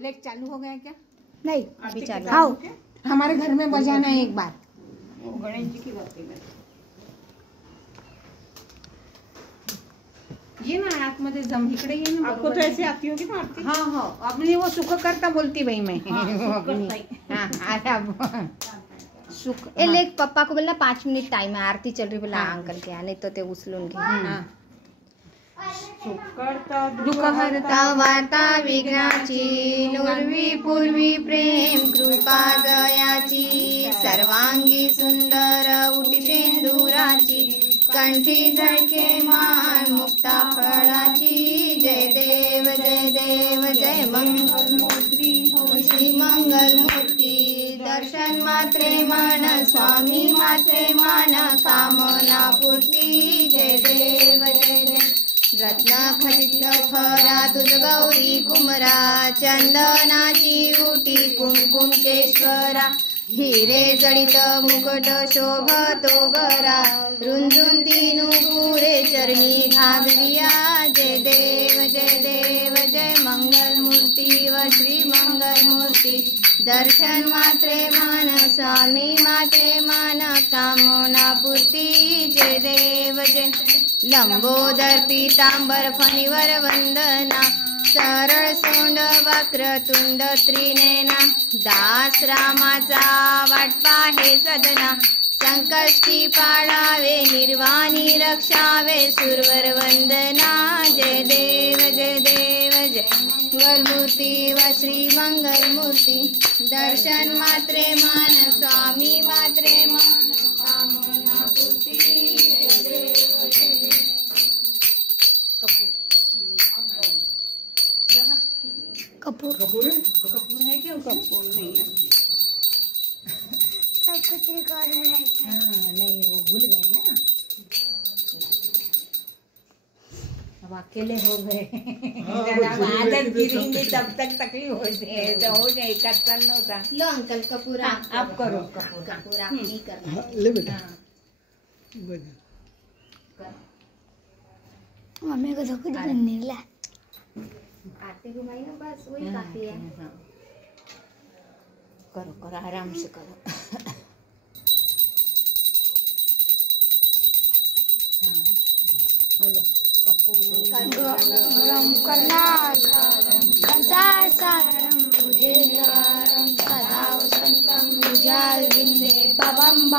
Lake चालू हो गया क्या? नहीं अभी चालू। आओ हमारे घर में बजाना है एक बार। गणेश जी की बात है। ये ना आतमध्ये जम इकडे ये ना। आपको तो ऐसे आती होगी ना आरती? हाँ हाँ अपनी वो सुख करता बोलती भाई मैं। सुख ए लेक पप्पा को बोलना 5 मिनिट टाइम है, आरती चल रही बोला अंकल के आने तो ते उचलून घे। दुःख हरता वार्ता विघ्नाची नुर्वी पूर्वी प्रेम कृपा दयाची सर्वांगी सुंदर उटी शेंदुराची कंठी झळके मान मुक्ता फळाची जय देव जय मंगल मूर्ती श्री मंगल मूर्ती दर्शन मात्रे मन स्वामी मात्रे मन कामना पूर्ती जय देव रत्न खचित खरा तुझ गौरी कुमरा चंदनाची उटी कुमकुम केश्वरा हिरे जडित मुकुट शोभतो गरा रुंजून तीनु पुरे चरणी घागरिया जय देव जय मंगल मूर्ती व श्री मंगल मूर्ती दर्शन मात्रे मन स्वामी मात्रे मन कामना पूर्ती जय देव जय लंबोदर पीतांबर फणीवर वंदना सरळ सोंड वक्रतुंड त्रिनेना दास रामाचा वाटपा हे सदना संकष्टी पाळावे निर्वाणी रक्षावे सुरवर वंदना जय देव जय मंगल मूर्ती व श्री मंगल मूर्ती दर्शन मात्रे मन स्वामी मात्रे मन कामना पूर्ती जय देव जय कपूर है क्यों? कपूर नहीं है। सब कुछ रिकॉर्ड में है। हाँ नहीं वो भूल गए ना, अब अकेले हो गए। जब आदत गिरेंगे तब तक तकलीफ होती है, तो हो जाए एक साल नव्हता। लो अंकल कपूर आप करो कपूर आप नहीं करना। ले बेटा मम्मी को तो कुछ नहीं ला आरती घुमाई ना बस वही काफी है। करो आराम से करो। हाँ बोलो गरम कर्णाटकं संसारसारं भुजगेन्द्रहारं सदा वसन्तं भुजालगिरि